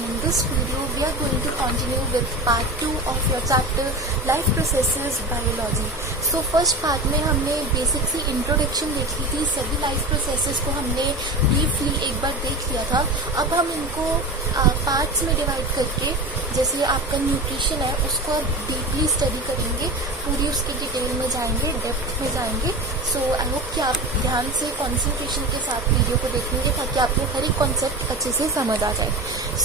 and in this video we are going to continue with part 2 of your chapter life processes biology. So first part में हमने basic सी introduction देखी थी, सभी life processes को हमने briefly एक बार देख लिया था. अब हम इनको पार्ट्स में डिवाइड करके, जैसे आपका न्यूट्रिशन है उसको आप डीपली स्टडी करेंगे, पूरी उसकी डिटेल में जाएंगे, डेप्थ में जाएंगे. सो आई होप कि आप ध्यान से कॉन्सेंट्रेशन के साथ वीडियो को देखेंगे ताकि आपको हर एक कॉन्सेप्ट अच्छे से समझ आ जाए.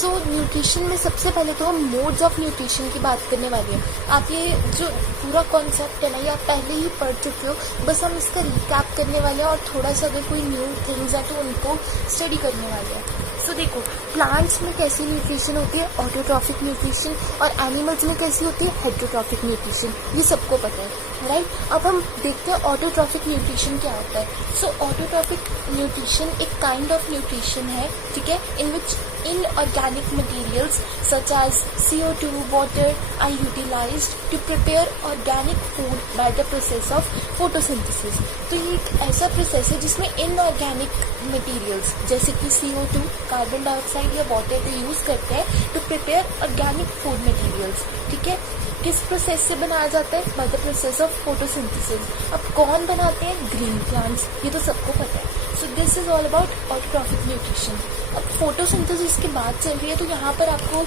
सो न्यूट्रिशन में सबसे पहले तो हम मोड्स ऑफ न्यूट्रिशन की बात करने वाले हैं. आप ये जो पूरा कॉन्सेप्ट है ना, ये आप पहले ही पढ़ चुके हो, बस हम इसका रिकैप करने वाले हैं और थोड़ा सा अगर कोई न्यू थिंग्स है तो उनको स्टडी करने वाले हैं. सो देखो, प्लांट्स में कैसी न्यूट्रिशन होती है, ऑटोट्रॉफिक न्यूट्रिशन, और एनिमल्स में कैसी होती है, हेट्रोट्रॉफिक न्यूट्रिशन. ये सबको पता है, राइट. अब हम देखते हैं ऑटोट्रॉफिक न्यूट्रिशन क्या होता है. सो ऑटोट्रॉफिक न्यूट्रिशन एक काइंड ऑफ न्यूट्रिशन है, ठीक है, in which inorganic materials such as CO2, water are utilized to prepare organic food by the process of photosynthesis. तो ये एक ऐसा प्रोसेस है जिसमें inorganic materials जैसे कि CO2, कार्बन डाइऑक्साइड या वाटर को यूज करते हैं to prepare organic food materials. ठीक है, किस प्रोसेस से बनाया जाता है, by the process of photosynthesis. अब कौन बनाते हैं, ग्रीन प्लांट्स, ये तो सबको पता है. So this is all about autotrophic nutrition. अब फोटोसिंथेसिस की बात चल रही है तो यहाँ पर आपको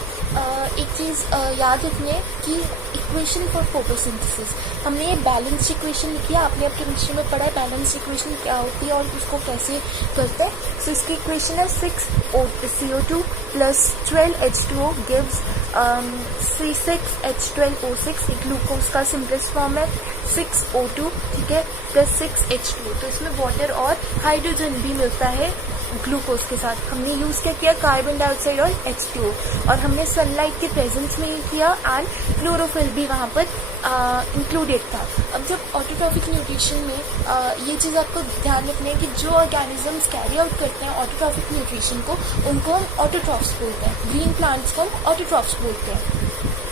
एक चीज़ याद रखनी है कि इक्वेशन फॉर फोटोसिंथेसिस, हमने ये बैलेंस इक्वेशन लिखी है, आपने अपने केमिस्ट्री में पढ़ा है बैलेंस इक्वेशन क्या होती है और उसको कैसे करते हैं. सो इसकी इक्वेशन है 6 CO2 plus 12 H2O gives C6H12O6. Glucose का सिंपलेस्ट फॉर्म है 6O2, ठीक है, प्लस 6H2O. तो इसमें वाटर और हाइड्रोजन भी मिलता है ग्लूकोज के साथ. हमने यूज क्या किया, कार्बन डाइऑक्साइड और H2O, और हमने सनलाइट के प्रेजेंस में किया एंड क्लोरोफिल भी वहाँ पर इंक्लूडेड था. अब जब ऑटोट्रॉफिक न्यूट्रिशन में ये चीज़ आपको ध्यान रखना है कि जो ऑर्गेनिजम्स कैरी आउट करते हैं ऑटोट्रॉफिक न्यूट्रिशन को, उनको हम ऑटोट्रॉफ्स बोलते हैं. ग्रीन प्लांट्स को हम ऑटोट्रॉफ्स बोलते हैं.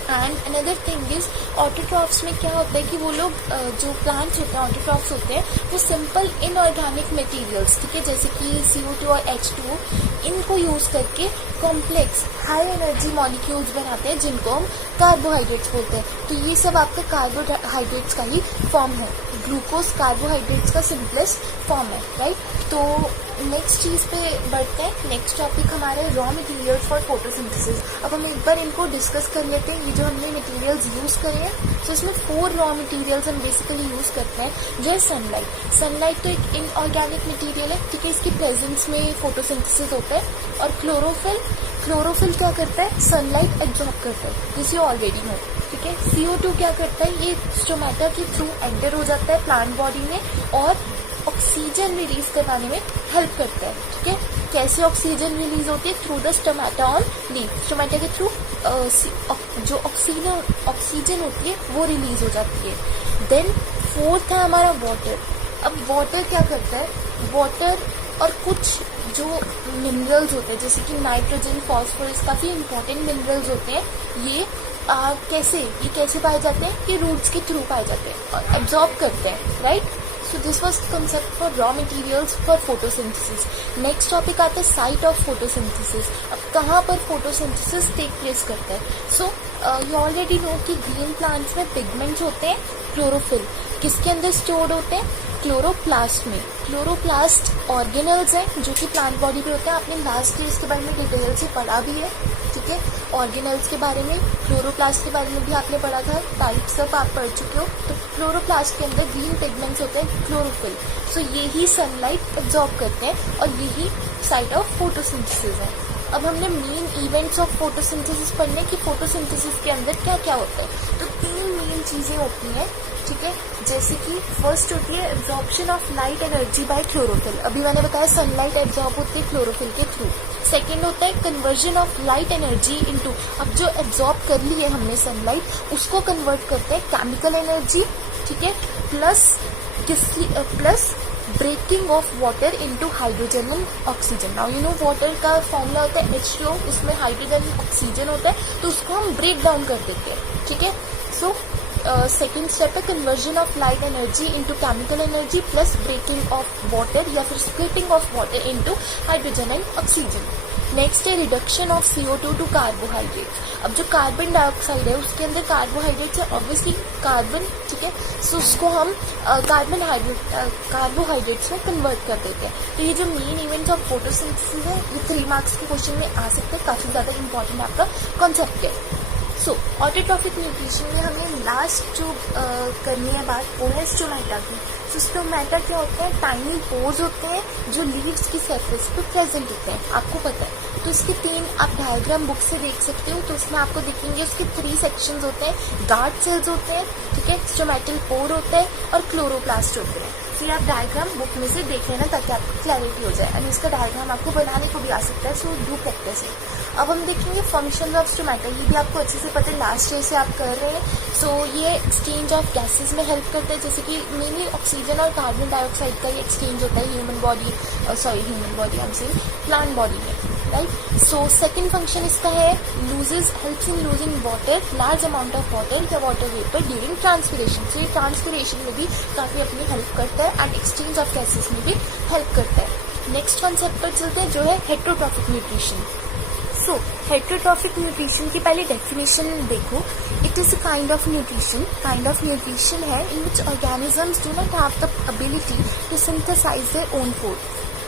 And another thing is autotrophs में क्या होता है कि वो लोग जो प्लांट्स होते हैं ऑटोट्रॉफ्स होते हैं वो सिंपल इनऑर्गेनिक मटेरियल्स, ठीक है, जैसे कि CO2 और H2O, इनको यूज करके कॉम्प्लेक्स हाई एनर्जी मॉलिक्यूल्स बनाते हैं जिनको हम कार्बोहाइड्रेट्स बोलते हैं. तो ये सब आपका कार्बोहाइड्रेट्स का ही फॉर्म है. ग्लूकोज कार्बोहाइड्रेट्स का सिंपलेस्ट फॉर्म है, राइट. तो नेक्स्ट चीज़ पे बढ़ते हैं. नेक्स्ट टॉपिक हमारे रॉ मटेरियल्स फॉर फोटोसिंथेसिस. अब हम एक बार इनको डिस्कस कर लेते हैं. ये जो हमने मटेरियल्स यूज़ करे हैं, तो इसमें 4 रॉ मटेरियल्स हम बेसिकली यूज़ करते हैं, जो है सनलाइट. सनलाइट तो एक इनऑर्गेनिक मटेरियल है, ठीक है, इसकी प्रेजेंस में फोटोसिंथेसिस होता है. और क्लोरोफिल क्या करता है, सनलाइट एब्जॉर्ब करता है, जिसे ऑलरेडी नो, ठीक है. CO2 क्या करता है, ये स्टोमेटा के थ्रू एंटर हो जाता है प्लांट बॉडी में और ऑक्सीजन रिलीज करवाने में हेल्प करता है. ठीक है, कैसे ऑक्सीजन रिलीज होती है, through the stomata on leaf. Stomata के थ्रू जो ऑक्सीजन होती है वो रिलीज हो जाती है. देन 4th है हमारा वाटर. अब वाटर क्या करता है, वाटर और कुछ जो मिनरल्स होते हैं जैसे कि नाइट्रोजन, फॉस्फोरस, काफ़ी इंपॉर्टेंट मिनरल्स होते हैं. ये कैसे पाए जाते हैं, ये रूट्स के थ्रू पाए जाते हैं और एब्जॉर्ब करते हैं, right. So this was the concept for raw materials for photosynthesis. Next topic आता है साइट ऑफ फोटोसिंथेसिस. अब कहाँ पर फोटोसिंथेसिस टेक प्लेस करता है. सो यू ऑलरेडी नो कि ग्रीन प्लांट्स में पिगमेंट्स होते हैं, क्लोरोफिल किसके अंदर स्टोर्ड होते हैं, क्लोरोप्लास्ट में. क्लोरोप्लास्ट ऑर्गेनल्स हैं जो कि प्लांट बॉडी पे होते हैं. आपने लास्ट ईयर इसके बारे में डिटेल से पढ़ा भी है, ठीक है. ऑर्गेनल्स के बारे में, क्लोरोप्लास्ट के बारे में भी आपने पढ़ा था, टाइप सब आप पढ़ चुके हो. तो क्लोरोप्लास्ट के अंदर ग्रीन पिगमेंट्स होते हैं, क्लोरोफिल. सो यही सनलाइट एब्जॉर्ब करते हैं और यही साइट ऑफ फोटोसिंथेसिस है. अब हमने मेन इवेंट्स ऑफ फोटोसिंथेसिस पढ़ने कि फोटोसिंथेसिस के अंदर क्या क्या होता है. तो 3 मेन चीज़ें होती हैं, ठीक है, जैसे कि फर्स्ट होती है absorption of light energy by chlorophyll. अभी मैंने बताया सनलाइट एब्जॉर्ब होती है क्लोरोफिल के थ्रू. सेकेंड होता है conversion of light energy into, अब जो एब्जॉर्ब कर ली है हमने सनलाइट उसको कन्वर्ट करते हैं केमिकल एनर्जी, ठीक है, plus breaking of water into hydrogen and oxygen. Now you know water का फॉर्मूला होता है H2O, उसमें हाइड्रोजन ऑक्सीजन होता है, तो उसको हम ब्रेक डाउन कर देते हैं, ठीक है. सो सेकेंड स्टेप है conversion of light energy into chemical energy plus breaking of water या फिर splitting of water into hydrogen and oxygen. Next है reduction of CO2 to carbohydrates. अब जो कार्बन डाइऑक्साइड है उसके अंदर कार्बोहाइड्रेट्स है, ऑब्वियसली कार्बन, ठीक है, सो उसको हम कार्बोहाइड्रेट्स में कन्वर्ट कर देते हैं। तो ये जो मेन इवेंट्स ऑफ फोटोसिंथेसिस है ये 3 मार्क्स के क्वेश्चन में आ सकते हैं, काफी ज्यादा इंपॉर्टेंट आपका कॉन्सेप्ट है। सो ऑटोट्रॉफिक न्यूट्रिशन में हमें लास्ट जो करनी है बात वो है स्टोमेटा की। सो स्टोमेटा क्या होता है, टाइनी पोर्स होते हैं जो लीव्स की सरफेस पे प्रेजेंट होते हैं, आपको पता है। तो इसके 3 आप डायग्राम बुक से देख सकते हो, तो उसमें आपको दिखेंगे उसके 3 सेक्शंस होते हैं, गार्ड सेल्स होते हैं, ठीक है, स्टोमेटल पोर होता है और क्लोरोप्लास्ट होते हैं। तो ये आप डायग्राम बुक में से देख लेना ताकि आपको क्लैरिटी हो जाए, एंड इसका डायग्राम आपको बनाने को भी आ सकता है, सो डू प्रैक्टिस इट। अब हम देखेंगे फंक्शंस ऑफ स्टोमेटा, ये भी आपको अच्छे से पता है, लास्ट ईयर से आप कर रहे हैं। सो ये एक्सचेंज ऑफ गैसेस में हेल्प करता है, जैसे कि मेनली ऑक्सीजन और कार्बन डाइऑक्साइड का ये एक्सचेंज होता है ह्यूमन बॉडी हमसे प्लांट बॉडी में, राइट। सो सेकंड फंक्शन इसका है helps in losing water, large amount of water या वाटर वेपर ड्यूरिंग ट्रांसपिरेशन। सो ये ट्रांसपिरेशन में भी काफी अपनी हेल्प करता है एंड एक्सचेंज ऑफ गैसेस में भी हेल्प करता है। नेक्स्ट कॉन्सेप्ट पर चलते हैं जो है heterotrophic nutrition. So heterotrophic nutrition की पहले डेफिनेशन देखो, it is a kind of nutrition है in which organisms do not have the ability to synthesise their own food,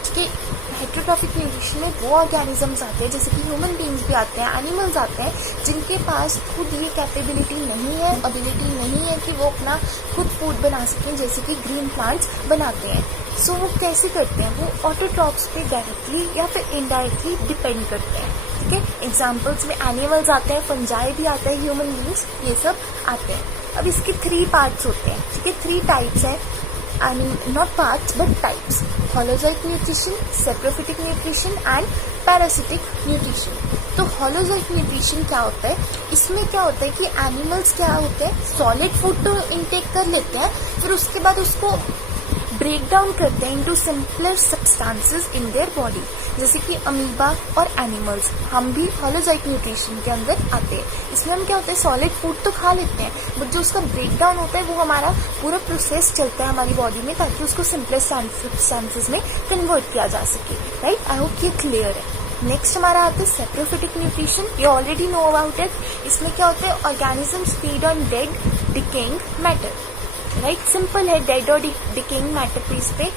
ठीक है। हेटेरोट्रॉफिक न्यूट्रिशन में वो ऑर्गेनिजम्स आते हैं जैसे कि ह्यूमन बींग्स भी आते हैं, एनिमल्स आते हैं जिनके पास खुद ये कैपेबिलिटी नहीं है, एबिलिटी नहीं है कि वो अपना खुद फूड बना सकें, जैसे कि ग्रीन प्लांट्स बनाते हैं। सो वो कैसे करते हैं, वो ऑटोट्रॉफ्स पे डायरेक्टली या फिर इनडायरेक्टली डिपेंड करते हैं, ठीक है। एग्जाम्पल्स में एनिमल्स आते हैं, फंजाई भी आता है, ह्यूमन बींग्स ये सब आते हैं। अब इसके 3 पार्ट्स होते हैं, ठीक है, 3 टाइप्स है, not parts but types: holozoic nutrition, saprophytic nutrition and parasitic nutrition। तो holozoic nutrition क्या होता है, इसमें क्या होता है कि एनिमल्स क्या होते हैं, सॉलिड फूड तो इनटेक कर लेते हैं, फिर उसके बाद उसको ब्रेक डाउन करते हैं into simpler substances in their body, जैसे कि अमीबा और एनिमल्स, हम भी हॉलोजोइक न्यूट्रिशन के अंदर आते हैं। इसमें हम क्या होता है, सॉलिड फूड तो खा लेते हैं बट जो उसका ब्रेक डाउन होता है वो हमारा पूरा प्रोसेस चलता है हमारी बॉडी में ताकि उसको सिंपलर सब्सटेंसेस में कन्वर्ट किया जा सके, राइट। आई होप ये क्लियर है। नेक्स्ट हमारा आता है saprophytic nutrition, you already know about it. इसमें क्या होता है, organisms feed on dead decaying matter, right, simple है, डेड और डिकेइंग मैटर पीस पे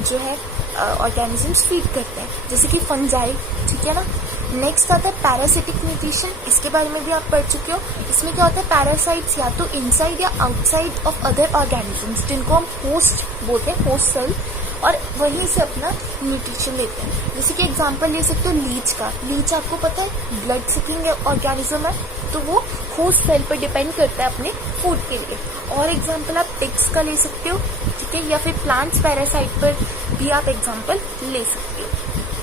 जो है ऑर्गेनिजम्स फीड करते हैं, जैसे कि फंजाई, ठीक है ना। नेक्स्ट आता है पैरासिटिक न्यूट्रिशन, इसके बारे में भी आप पढ़ चुके हो। इसमें क्या होता है, पैरासाइट्स या तो इनसाइड या आउटसाइड ऑफ अदर ऑर्गेनिजम्स, जिनको हम होस्ट बोलते हैं, होस्ट सेल, और वहीं से अपना न्यूट्रिशन लेते हैं। जैसे कि एग्जांपल ले सकते हो लीच का, लीच आपको पता है ब्लड सिकिंग ऑर्गेनिज्म है, तो वो होस्ट सेल पर डिपेंड करता है अपने फूड के लिए। और एग्जांपल आप पिग्स का ले सकते हो, ठीक है, या फिर प्लांट्स पैरासाइट पर भी आप एग्जांपल ले सकते हो।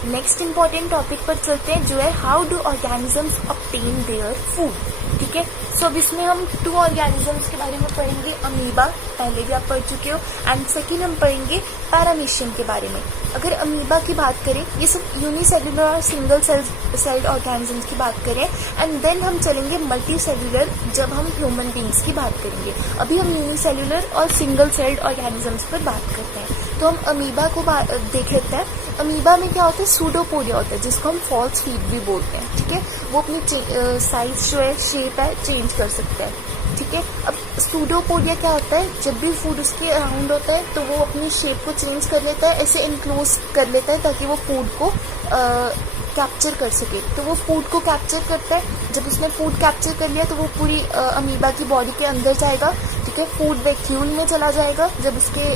नेक्स्ट इंपॉर्टेंट टॉपिक पर चलते हैं जो है how do organisms obtain their food, ठीक है। सो अब इसमें हम 2 ऑर्गेनिजम्स के बारे में पढ़ेंगे, अमीबा पहले भी आप पढ़ चुके हो, एंड सेकेंड हम पढ़ेंगे पैरामीशियम के बारे में। अगर अमीबा की बात करें, ये सब यूनिसेल्युलर और सिंगल सेल्ड ऑर्गेनिजम्स की बात करें, एंड देन हम चलेंगे मल्टी सेल्युलर जब हम ह्यूमन बींग्स की बात करेंगे। अभी हम यूनिसेल्युलर और सिंगल सेल्ड ऑर्गेनिजम्स पर बात करते हैं। तो हम अमीबा को देख लेते हैं। अमीबा में क्या होता है, सूडोपोडिया होता है, जिसको हम फॉल्स फीड भी बोलते हैं, ठीक है। वो अपनी साइज जो है, शेप है, चेंज कर सकता है, ठीक है। अब सूडोपोडिया क्या होता है, जब भी फूड उसके अराउंड होता है तो वो अपनी शेप को चेंज कर लेता है, ऐसे इनक्लोज कर लेता है ताकि वो फूड को कैप्चर कर सके। तो वो फूड को कैप्चर करता है, जब उसने फूड कैप्चर कर लिया तो वो पूरी अमीबा की बॉडी के अंदर जाएगा, ठीक है, फूड वैक्यूल में चला जाएगा। जब उसके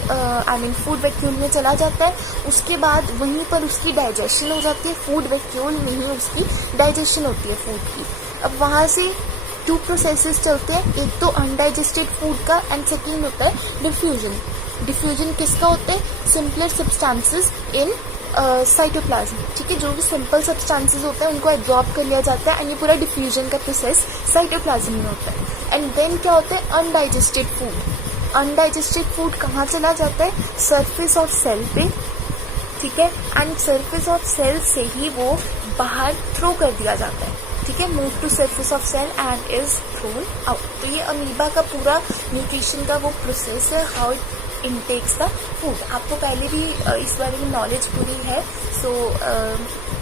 फूड वैक्यूल में चला जाता है, उसके बाद वहीं पर उसकी डाइजेशन हो जाती है, फूड वैक्यूल में ही उसकी डाइजेशन होती है फूड की। अब वहाँ से 2 प्रोसेसेस चलते हैं, एक तो अनडाइजेस्टेड फूड का, एंड सेकेंड होता है डिफ्यूजन। डिफ्यूजन किसका होता है, सिंपलर सब्सटेंसेस इन साइटोप्लाज्म, ठीक है, जो भी सिंपल सब्सटेंसेस होते हैं उनको एब्जॉर्ब कर लिया जाता है, एंड ये पूरा डिफ्यूजन का प्रोसेस साइटोप्लाज्म में होता है। एंड देन क्या होता है, अनडाइजेस्टेड फूड। अनडाइजेस्टेड फूड कहाँ चला जाता है, सरफेस ऑफ सेल पे, ठीक है, एंड सरफेस ऑफ सेल से ही वो बाहर थ्रो कर दिया जाता है, ठीक है, move to surface of cell and is thrown out. तो ये अमीबा का पूरा न्यूट्रिशन का वो प्रोसेस है, how it intakes the food. आपको पहले भी इस बारे में नॉलेज पूरी है. सो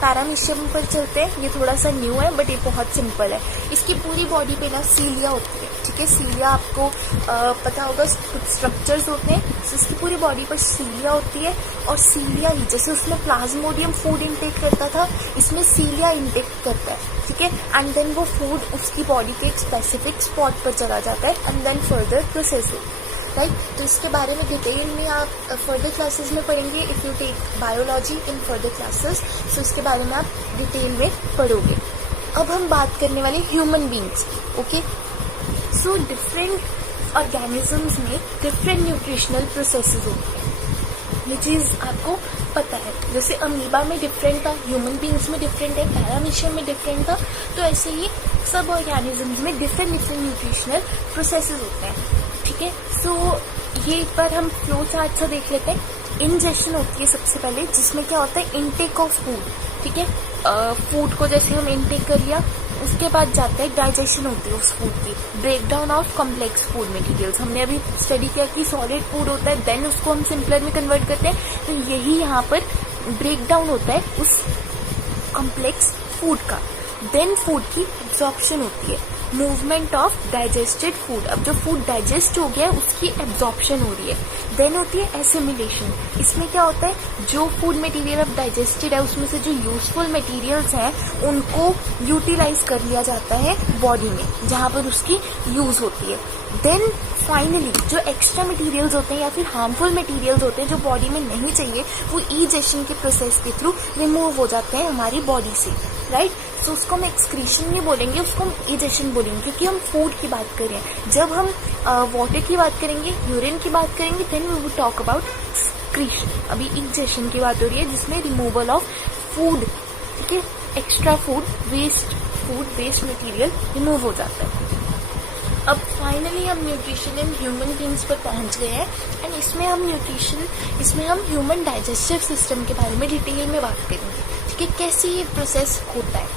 पैरामीशियम पर चलते हैं. ये थोड़ा सा न्यू है बट ये बहुत सिंपल है. इसकी पूरी बॉडी पे ना सीलिया होती है. ठीक है, सीलिया आपको पता होगा कुछ स्ट्रक्चर्स होते हैं. तो इसकी पूरी बॉडी पर सीलिया होती है और सीलिया ही जैसे उसमें प्लाज्मोडियम फूड इंटेक करता था, इसमें सीलिया इंटेक करता है. ठीक है, एंड देन वो फूड उसकी बॉडी के एक स्पेसिफिक स्पॉट पर चला जाता है and then further processing. Right, तो इसके बारे में डिटेल में आप फर्दर क्लासेस में पढ़ेंगे. If you take biology in further classes, so इसके बारे में आप डिटेल में पढ़ोगे. अब हम बात करने वाले human beings. Okay, so different organisms में डिफरेंट न्यूट्रिशनल प्रोसेसेस होते हैं. ये चीज़ आपको पता है. जैसे अमीबा में डिफरेंट था, ह्यूमन बींग्स में डिफरेंट है, पैरामीशियम में डिफरेंट था. तो ऐसे ही सब ऑर्गेनिजम्स में डिफरेंट न्यूट्रिशनल प्रोसेसेस होते हैं. ठीक है, सो ये एक बार हम फ्लो चार्ट से देख लेते हैं. इंजेशन होती है सबसे पहले, जिसमें क्या होता है इनटेक ऑफ फूड. ठीक है, फूड को जैसे हम इनटेक कर लिया, उसके बाद जाता है डाइजेशन होती है उस फूड की. Break down of complex food materials. हमने अभी स्टडी किया कि सॉलिड फूड होता है, देन उसको हम सिंपलर में कन्वर्ट करते हैं. तो यही यहाँ पर ब्रेक डाउन होता है उस कॉम्प्लेक्स फूड का. देन फूड की एब्जॉर्प्शन होती है, मूवमेंट ऑफ डाइजेस्टेड फूड. अब जो फूड डाइजेस्ट हो गया है उसकी एब्जॉर्प्शन हो रही है. देन होती है एसिमिलेशन. इसमें क्या होता है, जो फूड मटेरियल अब डाइजेस्टेड है उसमें से जो यूजफुल मटेरियल्स हैं उनको यूटिलाइज कर लिया जाता है बॉडी में, जहाँ पर उसकी यूज होती है. देन फाइनली जो एक्स्ट्रा मटेरियल्स होते हैं या फिर हार्मफुल मटेरियल्स होते हैं जो बॉडी में नहीं चाहिए, वो ईजेशन के प्रोसेस के थ्रू रिमूव हो जाते हैं हमारी बॉडी से. राइट, सो उसको हम एक्सक्रीशन नहीं बोलेंगे, उसको हम ईजेशन बोलेंगे, क्योंकि हम फूड की बात कर रहे हैं. जब हम वाटर की बात करेंगे, यूरिन की बात करेंगे, then we will talk about excretion. अभी ईजेशन की बात हो रही है जिसमें रिमूवल ऑफ फूड. ठीक है, extra food waste material remove हो जाता है. अब फाइनली हम न्यूट्रिशन इन ह्यूमन बींग्स पर पहुंच गए हैं एंड इसमें हम ह्यूमन डाइजेस्टिव सिस्टम के बारे में डिटेल में बात करेंगे. ठीक है, कैसे ये प्रोसेस होता है.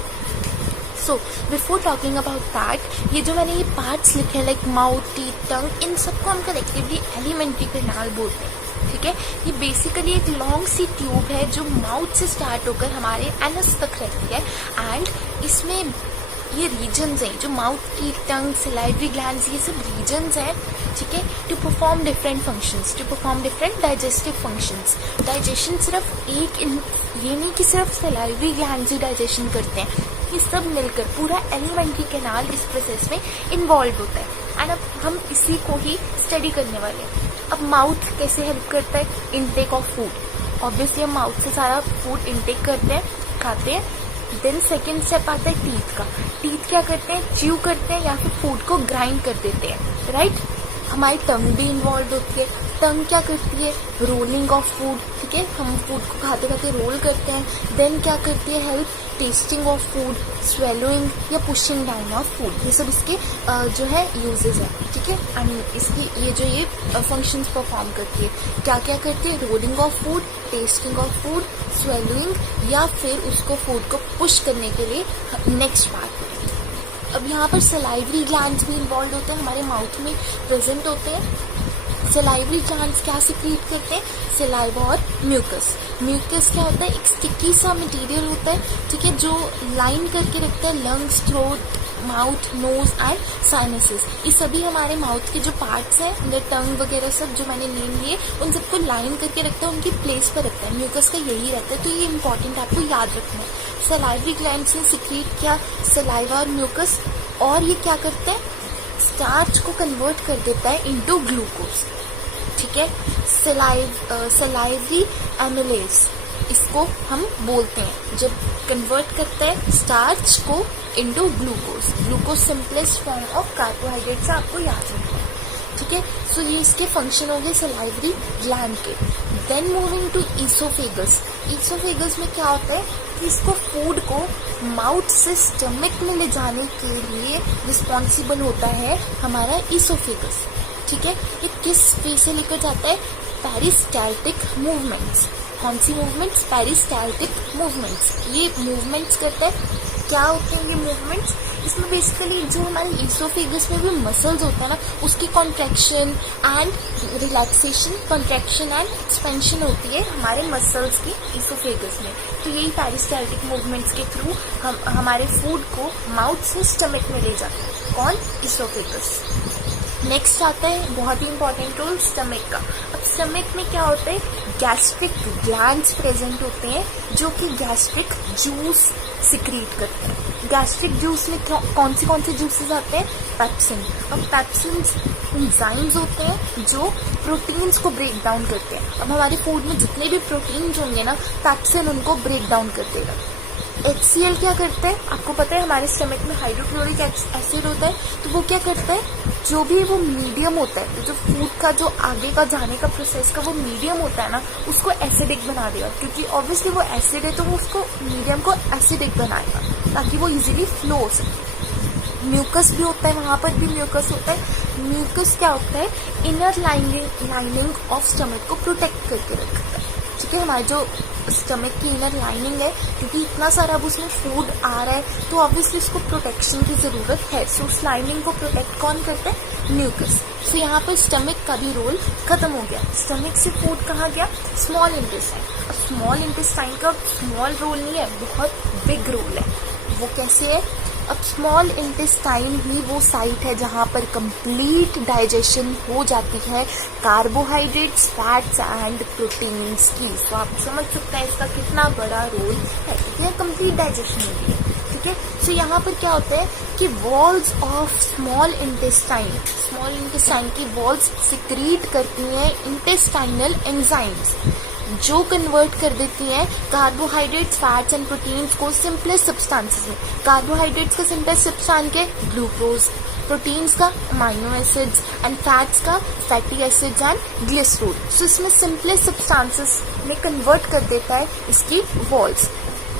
So before talking about that, ये जो मैंने ये पार्ट्स लिखे हैं लाइक माउथ, टीथ, टंग, इन सबको हम कलेक्टिवली एलिमेंट्री कैनाल बोलते हैं. ठीक है, ये बेसिकली एक लॉन्ग सी ट्यूब है जो माउथ से स्टार्ट होकर हमारे एनस तक रहती है. एंड इसमें ये रीजन्स हैं जो mouth, teeth, tongue, salivary glands, ये सब रीजन्स हैं. ठीक है, to perform different functions, to perform different digestive functions. Digestion सिर्फ ये नहीं कि सिर्फ सलाइवरी ग्लैंड्स ही डाइजेशन करते हैं, ये सब मिलकर पूरा एलिमेंट्री कैनाल इस प्रोसेस में इन्वॉल्व होता है. एंड अब हम इसी को ही स्टडी करने वाले हैं. अब माउथ कैसे हेल्प करता है इनटेक ऑफ फूड. ऑब्वियसली हम माउथ से सारा फूड इनटेक करते हैं, खाते हैं. देन सेकेंड स्टेप आता है टीथ का. टीथ क्या करते हैं, च्यू करते हैं या फिर फूड को ग्राइंड कर देते हैं. राइट, हमारी टंग भी इन्वॉल्व होती है. टंग क्या करती है, रोलिंग ऑफ फूड. ठीक है, हम फूड को खाते खाते रोल करते हैं. देन क्या करती है, help testing of food, swallowing या पुशिंग डाउन ऑफ फूड. ये सब इसके जो है यूजेस है. ठीक है, एंड इसकी ये फंक्शंस परफॉर्म करती है. क्या क्या करती है, rolling of food, testing of food, swallowing या फिर उसको फूड को पुश करने के लिए नेक्स्ट पार्ट. अब यहाँ पर सलाइवरी ग्लैंड्स भी इन्वॉल्व होते हैं, हमारे माउथ में प्रेजेंट होते हैं. सलाइवरी ग्लैंड्स क्या सिक्रीट करते हैं, सलाइवा और म्यूकस. म्यूकस क्या होता है, एक स्टिकी सा मटेरियल होता है. ठीक है, जो लाइन करके रखता है lungs, throat, mouth, nose and sinuses. ये सभी हमारे माउथ के जो पार्ट्स हैं, टंग वगैरह सब जो मैंने नेम लिए, उन सबको लाइन करके रखता है, उनकी प्लेस पर रखता है. म्यूकस का यही रहता है, तो ये इंपॉर्टेंट आपको याद रखना है. सलाइवरी ग्लैंड्स ने सिक्रीट किया सलाइवा और म्यूकस, और ये क्या करते हैं, स्टार्च को कन्वर्ट कर देता है इनटू ग्लूकोज. ठीक है, सलाइवरी एमिलेज इसको हम बोलते हैं, जब कन्वर्ट करता है स्टार्च को into glucose. Glucose simplest form of carbohydrate से आपको याद रखना है. ठीक है, सो ये इसके फंक्शन हो गए सलाइवरी ग्लैंड के. Then moving to oesophagus. Oesophagus में क्या होता है कि इसको फूड को माउथ से स्टमक में ले जाने के लिए रिस्पॉन्सिबल होता है हमारा ईसोफेगस. ठीक है, ये किस वे से लेकर जाता है, पेरिस्टाल्टिक मूवमेंट्स. कौन सी मूवमेंट्स, पेरिस्टाल्टिक मूवमेंट्स. ये मूवमेंट्स करता है क्या होते हैं ये मूवमेंट्स? इसमें बेसिकली जो हमारे ईसोफेगस में भी मसल्स होते हैं ना, उसकी contraction and relaxation, contraction and expansion होती है हमारे मसल्स की ईसोफेगस में। तो यही पेरिस्टाल्टिक मूवमेंट्स के थ्रू हम हमारे फूड को माउथ से स्टमक में ले जाते हैं। कौन? ईसोफेगस। नेक्स्ट आता है बहुत ही इंपॉर्टेंट रोल स्टमक का। अब स्टमक में क्या होता है? गैस्ट्रिक ग्लैंड्स प्रेजेंट होते हैं जो कि गैस्ट्रिक जूस सिक्रीट करते हैं। गैस्ट्रिक जूस में कौन से जूसेस आते हैं? पेप्सिन। अब पेप्सिन्स एंजाइम्स होते हैं जो प्रोटीन्स को ब्रेक डाउन करते हैं। अब हमारे फूड में जितने भी प्रोटीन्स होंगे ना, पेप्सिन उनको ब्रेक डाउन कर देगा। HCl क्या करता है? आपको पता है हमारे स्टमक में हाइड्रोक्लोरिक एसिड होता है, तो वो क्या करता है? जो भी वो मीडियम होता है, जो फूड का जो आगे का जाने का प्रोसेस का वो मीडियम होता है ना, उसको एसिडिक बना देगा, क्योंकि ऑब्वियसली वो एसिड है तो वो उसको मीडियम को एसिडिक बनाएगा ताकि वो इजीली फ्लो हो सके। म्यूकस भी होता है, वहां पर भी म्यूकस होता है। म्यूकस क्या होता है? इनर लाइनिंग ऑफ स्टमक को प्रोटेक्ट करके रखता है। ठीक है, हमारे जो स्टमक की इनर लाइनिंग है, क्योंकि इतना सारा अब उसमें फूड आ रहा है तो ऑब्वियसली उसको प्रोटेक्शन की जरूरत है। सो उस लाइनिंग को प्रोटेक्ट कौन करता है? म्यूकस। सो यहाँ पर स्टमक का भी रोल खत्म हो गया। स्टमक से फूड कहाँ गया? Small intestine. अब स्मॉल इंटेस्टाइन का स्मॉल रोल नहीं है, बहुत बिग रोल है। वो कैसे है? अब स्मॉल इंटेस्टाइन ही वो साइट है जहाँ पर कंप्लीट डाइजेशन हो जाती है कार्बोहाइड्रेट्स, फैट्स एंड प्रोटीन्स की। तो आप समझ सकते हैं इसका कितना बड़ा रोल है, क्योंकि कंप्लीट डाइजेशन होती है। ठीक है, सो यहाँ पर क्या होता है कि वॉल्स ऑफ स्मॉल इंटेस्टाइन की वॉल्स सिक्रीट करती हैं इंटेस्टाइनल एंजाइम्स जो कन्वर्ट कर देती हैं कार्बोहाइड्रेट्स, फैट्स एंड प्रोटीन्स को सिंपलेस्ट सब्सटेंसेस में। कार्बोहाइड्रेट्स का सिंपलेस्ट सब्सटेंस है ग्लूकोज, प्रोटीन्स का अमाइनो एसिड्स एंड फैट्स का फैटी एसिड्स एंड ग्लिसरॉल। सो इसमें सिंपलेस्ट सब्सटेंसेस में कन्वर्ट कर देता है इसकी वॉल्स।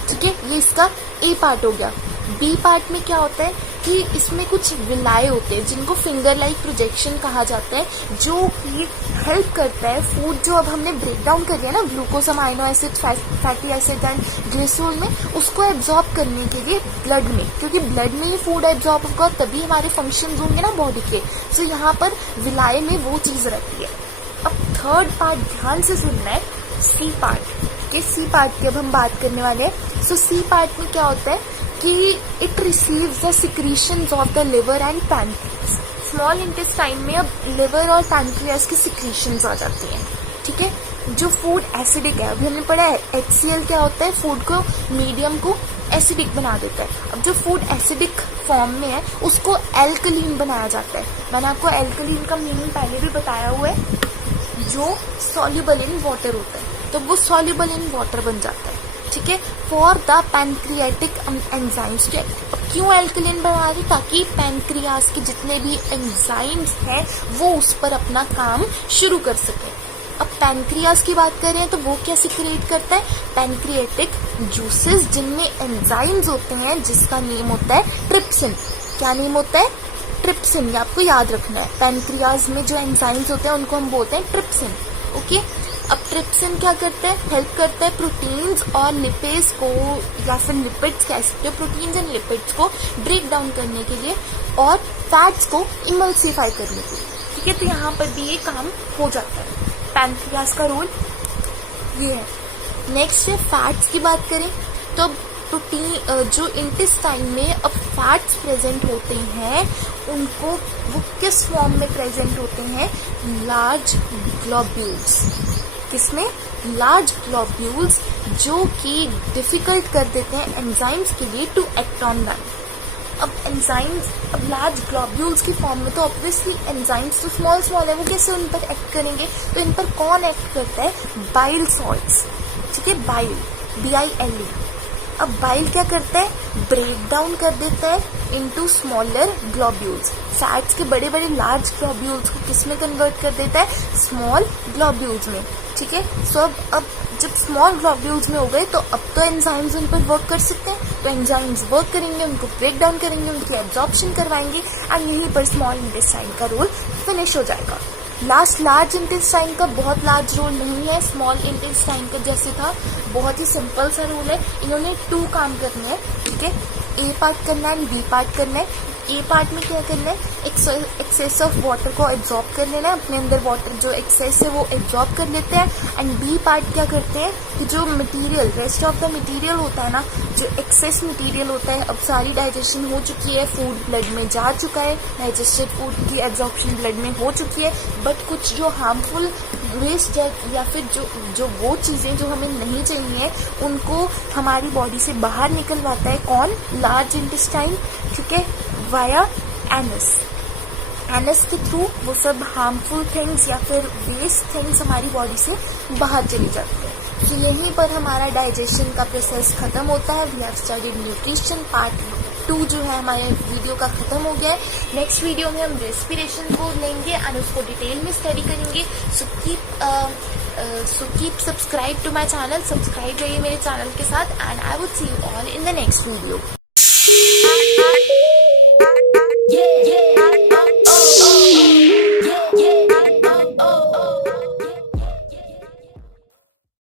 ठीक है, ये इसका ए पार्ट हो गया। बी पार्ट में क्या होता है कि इसमें कुछ विलाय होते हैं जिनको फिंगर लाइक प्रोजेक्शन कहा जाता है, जो कि हेल्प करता है फूड जो अब हमने ब्रेक डाउन कर दिया ना, glucose, amino acid, fatty acid and glycerol में, उसको एब्जॉर्ब करने के लिए ब्लड में, क्योंकि ब्लड में ही फूड एब्जॉर्ब होगा तभी हमारे फंक्शंस होंगे ना बॉडी के। सो यहाँ पर विलाय में वो चीज रहती है। अब थर्ड पार्ट ध्यान से सुनना है, सी पार्ट। सी पार्ट की अब हम बात करने वाले हैं। सो सी पार्ट में क्या होता है कि it receives the secretions of the liver and pancreas. Small intestine में अब लिवर और पैनक्रियास की सिक्रीशंस आ जाती हैं। ठीक है, जो फूड एसिडिक है, अभी हमने पढ़ा है HCl क्या होता है? फूड को मीडियम को एसिडिक बना देता है। अब जो फूड एसिडिक फॉर्म में है उसको एल्कलीन बनाया जाता है। मैंने आपको एल्कलीन का मीनिंग पहले भी बताया हुआ है, जो सॉल्युबल इन वाटर होता है, तो वो सॉल्युबल इन वाटर बन जाता है। ठीक है, फॉर द पैनक्रियाटिक एंजाइम्स। क्यों एल्कलीन बना रही? ताकि पैनक्रियास के जितने भी एंजाइम्स हैं वो उस पर अपना काम शुरू कर सके। अब पैनक्रियास की बात करें तो वो क्या सिक्रेट करता है? पैनक्रियाटिक जूसेस जिनमें एंजाइम्स होते हैं जिसका नेम होता है ट्रिप्सिन। क्या नेम होता है? ट्रिप्सिन। ये आपको याद रखना है। पैनक्रियास में जो एंजाइम्स होते हैं उनको हम बोलते हैं ट्रिप्सिन। ओके, अब ट्रिप्सिन क्या करता है? हेल्प करता है प्रोटीन्स और लिपिड्स को, या फिर लिपिड्स कह सकते हो, प्रोटीन्स एंड लिपिड्स को ब्रेक डाउन करने के लिए और फैट्स को इमल्सिफाई करने के लिए। ठीक है, तो यहाँ पर भी ये काम हो जाता है। पैनक्रियास का रोल ये है। नेक्स्ट है फैट्स की बात करें तो प्रोटीन जो इंटेस्टाइन में अब फैट्स प्रेजेंट होते हैं उनको वो किस फॉर्म में प्रेजेंट होते हैं? Large globules. किसमें? लार्ज ग्लोब्यूल्स, जो कि डिफिकल्ट कर देते हैं एंजाइम्स के लिए टू एक्ट ऑन दैम। अब एंजाइम्स, अब लार्ज ग्लोब्यूल्स की फॉर्म में तो ऑब्वियसली एंजाइम्स तो स्मॉल है, वो कैसे उन पर एक्ट करेंगे? तो इन पर कौन एक्ट करता है? Bile salts. ठीक है, बाइल, BILE। अब बाइल क्या करता है? ब्रेक डाउन कर देता है इनटू स्मॉलर ग्लोब्यूल्स। फैट्स के बड़े बड़े लार्ज ग्लोब्यूल्स को किस में कन्वर्ट कर देता है? स्मॉल ग्लोब्यूल्स में। ठीक है, सो अब जब स्मॉल ग्लोब्यूल्स में हो गए तो अब तो एंजाइम्स उन पर वर्क कर सकते हैं, तो एंजाइम्स वर्क करेंगे, उनको ब्रेक डाउन करेंगे, उनकी एब्जॉर्प्शन करवाएंगे एंड यहीं पर स्मॉल इंटेस्टाइन का रोल फिनिश हो जाएगा। लार्ज इंटेस्टाइन का बहुत लार्ज रोल नहीं है, स्मॉल इंटेस्टाइन का जैसे था बहुत ही सिंपल सा रोल है। इन्होंने 2 काम करने हैं। ठीक है, ए पार्ट करना है एंड बी पार्ट करना है। ए पार्ट में क्या करना है, एक्सेस ऑफ वाटर को एब्जॉर्ब कर लेना है, अपने अंदर वाटर जो एक्सेस है वो एब्जॉर्ब कर लेते हैं। एंड बी पार्ट क्या करते हैं कि जो material, rest of the material होता है ना, जो एक्सेस मटेरियल होता है, अब सारी डाइजेशन हो चुकी है, फूड ब्लड में जा चुका है, डाइजेस्टेड फूड की एब्जॉर्प्शन ब्लड में हो चुकी है, बट कुछ जो हार्मफुल वेस्ट है या फिर जो वो चीज़ें जो हमें नहीं चाहिए उनको हमारी बॉडी से बाहर निकलवाता है कौन, लार्ज इंटेस्टाइन, ठीक है, वाया एनस के थ्रू वो सब हार्मफुल थिंग्स या फिर वेस्ट थिंग्स हमारी बॉडी से बाहर चली जाती है। तो यहीं पर हमारा डाइजेशन का प्रोसेस खत्म होता है। We have studied nutrition part 2 जो है हमारे वीडियो का खत्म हो गया है। नेक्स्ट वीडियो में हम रेस्पिरेशन को लेंगे एंड उसको डिटेल में स्टडी करेंगे। So keep subscribe to my channel, subscribe रहिए मेरे चैनल के साथ and I would see you all in the next video.